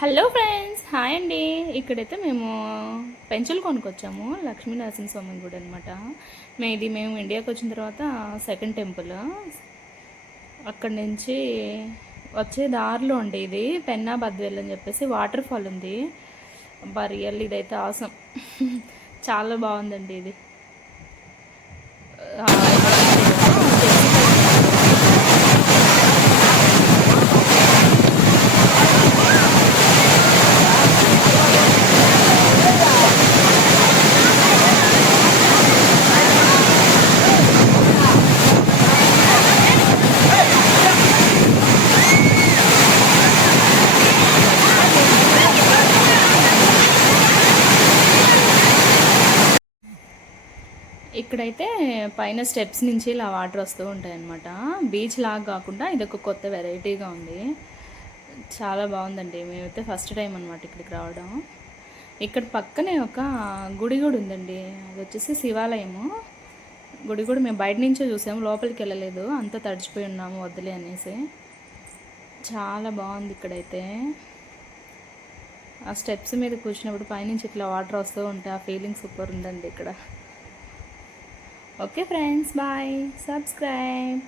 Hello friends, hi అండి. ఇక్కడైతే మేము పెంచులు కొనుక్కొచ్చాము. లక్ష్మీ నరసింహస్వామి గుడి అనమాట. మేము ఇండియాకి వచ్చిన తర్వాత సెకండ్ టెంపుల్. అక్కడి నుంచి వచ్చే దారిలో ఉండి ఇది పెన్నా బద్వేల్ అని చెప్పేసి వాటర్ ఫాల్ ఉంది. రియల్ ఇదైతే ఆసం. చాలా బాగుందండి ఇది. ఇక్కడైతే పైన స్టెప్స్ నుంచి ఇలా వాటర్ వస్తూ ఉంటాయి అన్నమాట. బీచ్ లాగా కాకుండా ఇది ఒక కొత్త వెరైటీగా ఉంది. చాలా బాగుందండి. మేమైతే ఫస్ట్ టైం అనమాట ఇక్కడికి రావడం. ఇక్కడ పక్కనే ఒక గుడి కూడా ఉందండి. అది వచ్చేసి శివాలయము. గుడి కూడా మేము బయట నుంచే చూసాము, లోపలికి వెళ్ళలేదు, అంతా తడిచిపోయి ఉన్నాము వద్దులే అనేసి. చాలా బాగుంది ఇక్కడైతే. ఆ స్టెప్స్ మీద కూర్చున్నప్పుడు పైనుంచి ఇట్లా వాటర్ వస్తూ ఉంటే ఆ ఫీలింగ్ సూపర్ ఉందండి ఇక్కడ. Okay friends, bye, subscribe.